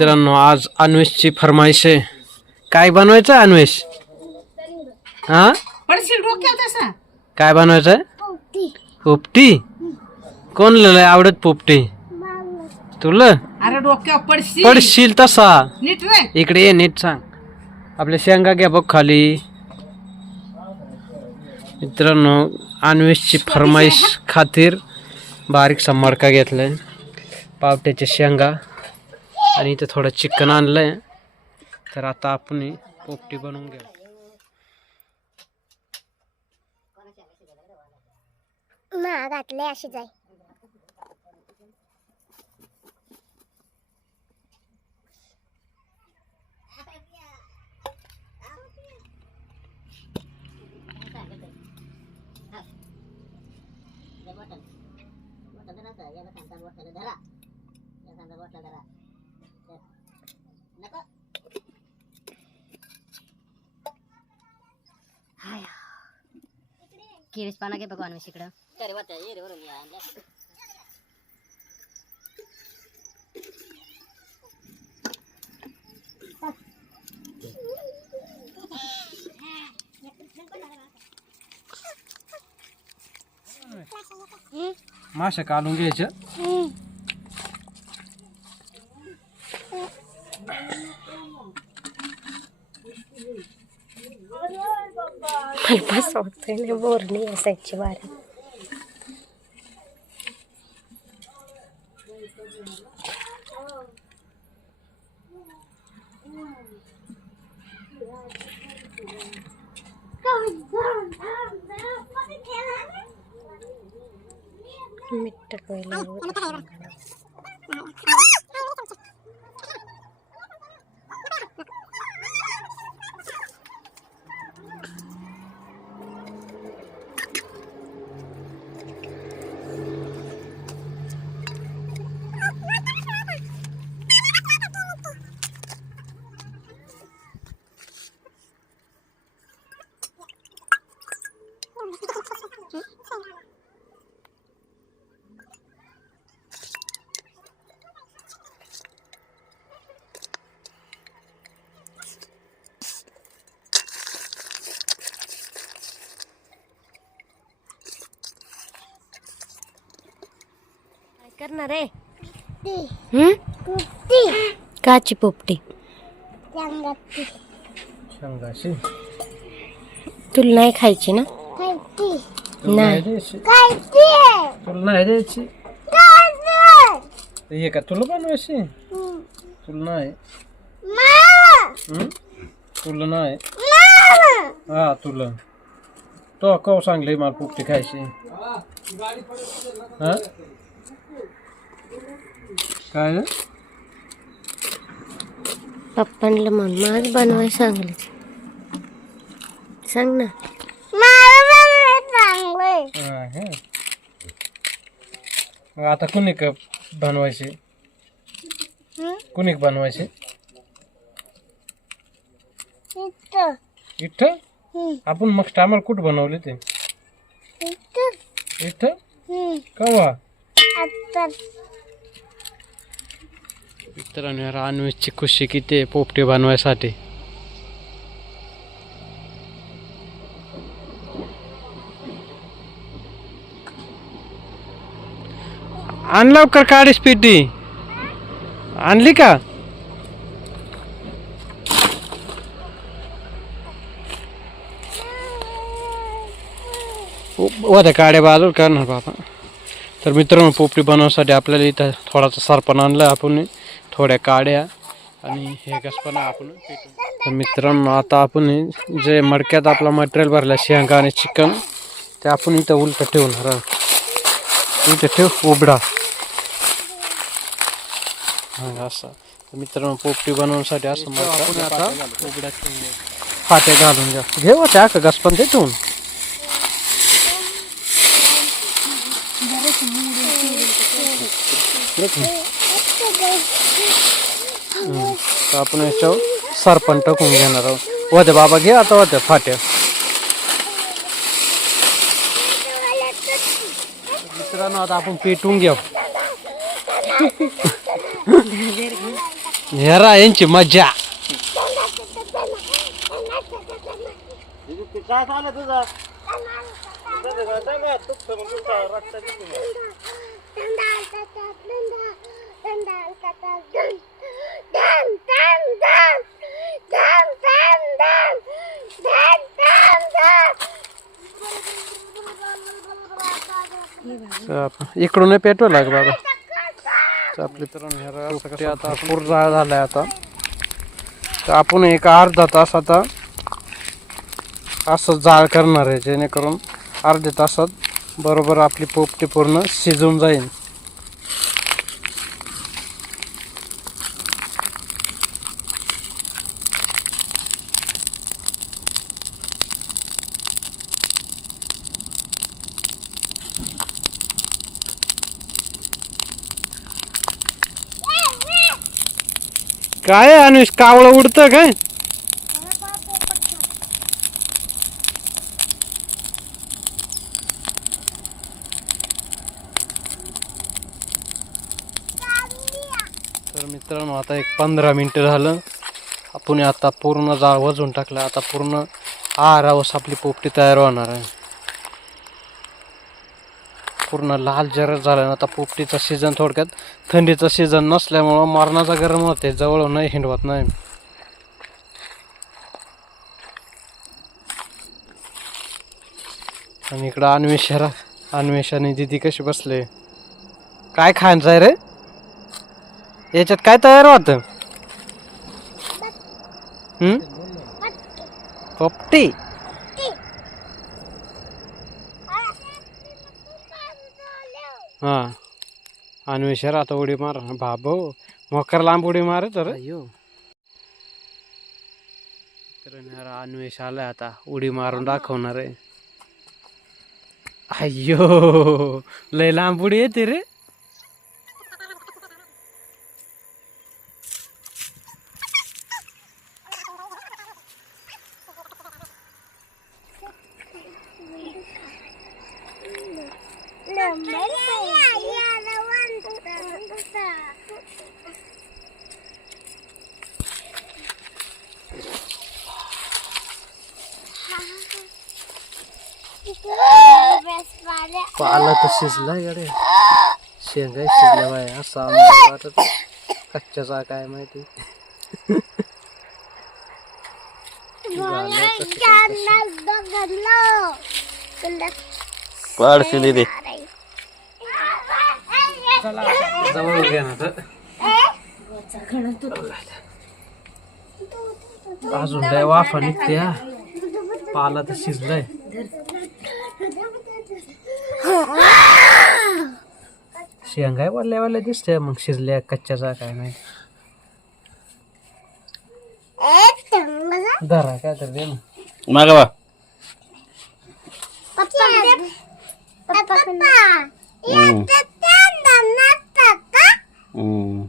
मित्रांनो आज अन्वेषची फरमाईश आहे. काय बनवायचं आहे अन्वेष? हा? पडशील डोक्यात तसा काय बनवायचं? आहे पोपटी? कोण लय आवडत पोपटी. तुला? अरे डोक्यावर पडशील. पडशील तसा. नीट रे. इकडे ये नीट सांग. आपल्या शेंगा घ्या बघ खाली. मित्रांनो अन्वेषची फरमाईश खातीर बारीकसा मडका घेतलाय. पावट्याच्या शेंगा. आणि इथं थोडं चिकन आणलंय तर आता आपण ही पोपटी बनवून घ्या ना घातले अशी जाय किरीस पाना घे भगवान मी ये रे काढून घ्यायच्या माशा वाटतोय ना સોગતોને બોરની સાચી વારે మిట్ట కోయలేదు करणार आहे? काची पोपटी. शेंगाची तुला नाही खायची ना? तुला नाही. द्यायची? तुला नाही द्यायची? हे का तुला बनवायची? तुला नाही. हं? तुला नाही. हा तुला. तो कव सांगले मला पोपटी खायची. हा? काय? पप्पांना म्हण माझ बनवाय सांगले. सांग ना. हा, हे. मग आता कुणी क बनवायचे? कुणी बनवायचे? इथं. आपण मग आम्हाला कुठं बनवले ते? इथं. कवा मित्रांनो रानवीची खुशी किती आहे? पोपटी बनवायसाठी. आण लवकर काढीस पेटी. आणली का? होत्या काड्या बाजूला करणार बाबा. तर मित्रांनो पोपटी बनवण्यासाठी आपल्याला इथं थोडासा सरपण आणलं आपण. थोड्या काड्या आणि हे गसपण आपण तर मित्रांनो आता आपण जे मडक्यात आपला मटेरियल भरला शेंगा आणि चिकन ते आपण इथं उलट ठेवणार आहोत. इथं ठेव उबडा. हा असं. तर मित्रांनो पोपटी बनवण्यासाठी असं आपण आता उबडा ठेवून फाट्या घालून घ्या. घेऊ त्या का गसपण ते ठेवून. हम्म. तर आपण याच्यावर सरपण टाकून घेणार आहोत? होते बाबा घे आता होत्या फाट्या. मित्रांनो आता आपण पेटून घेऊ. हेरा यांची मजा तर आपण- इकडून पेटवा लाग बाबा. आपली तर हेरा असं कसं आता पूर्ण झालाय आता. तर आपण एक अर्धा तास आता असं जाळ करणार आहे जेणेकरून अर्ध्या तासात बरोबर आपली पोपटी पूर्ण शिजून जाईल. काय अनुष? कावळं उडतं काय? तर मित्रांनो आता एक पंधरा मिनटं झालं. आपण आता पूर्ण जाळ वजून टाकलं. आता पूर्ण आरावस आपली पोपटी तयार होणार आहे. पूर्ण लाल जरद झाला आता पोपटीचा सीझन थोडक्यात थंडीचा सीझन नसल्यामुळं मरणाचा गरम होते जवळ नाही हिंडवत नाही. आणि इकडं अन्वेष आणि दिदी कशी बसले? काय खायचं आहे रे? याच्यात काय तयार होत? पोपटी हा. अन्वेषर आता उडी मार बाबो मोकर लांब उडी मार तर. अयो तर अन्वेष आलाय आता. उडी मारून दाखवणार आहे. अय्यो लय लांब उडी येते रे. पाला तर शिजला गडे शेंगा शिजल्या बाय. असा वाटत. कच्च्याचा काय माहिती? काय. पाडशी दे जवळ घ्या ना तर. अजून लय वाफा निघते पाला तर शिजलाय. शेंगाय वाढल्या वाढल्या दिसते मग शिजल्या कच्च्याचा काय नाही. धरा काय तर दे ना. मागा बा हम्म. हम्म.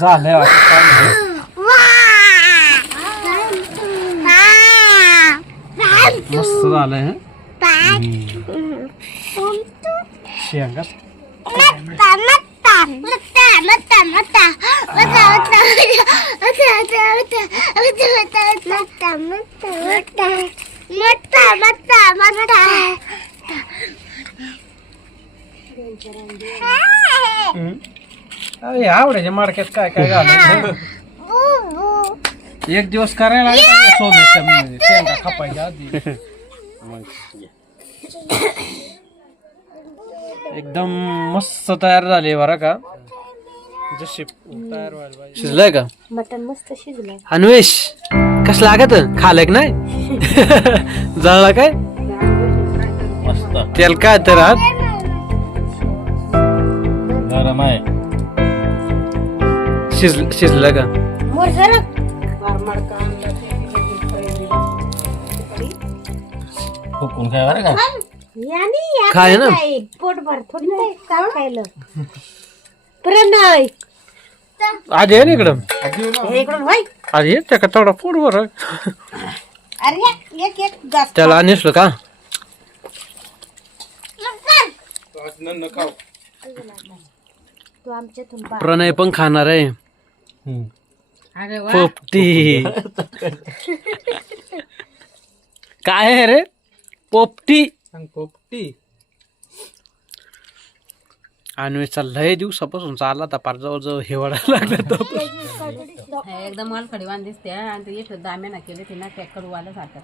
झालंय वाटतं. मस्त झालंय हं? शेंगा हं? अरे आवडायच्या माडक्यात काय काय घालायचं एक दिवस करायला. शेंगा खापायच्या आधी. एकदम मस्त तयार झाली बरं का? जशी तयार व्हायला पाहिजे. शिजलाय का? मटन मस्त शिजलं अन्वेष कस लागत? खालय का नाही? जळला काय? मस्त. तेल काय तर आत? गरम आहे. शिज शिजलं का? मोर जरा फुकून काय बरं का? खाय ना. खायला? प्रणय. आधी आहे ना इकडं. आधी येते का थोडा पोटभर आहे. अरे एक एक जास्त त्याला आणलं का? तू आमच्यातून बा प्रणय पण खाणार आहे. अरे वा. पोपटी. काय आहे रे? पोपटी. पोपटी. अन्वेषचा लय दिवसापासून चालला तर पार जवळ जवळ हिवाळा लागला तो एकदम मालखडी वाण दिसते आणि ते इथं दाम्याना केले ते ना त्या कडूवाला सारख्या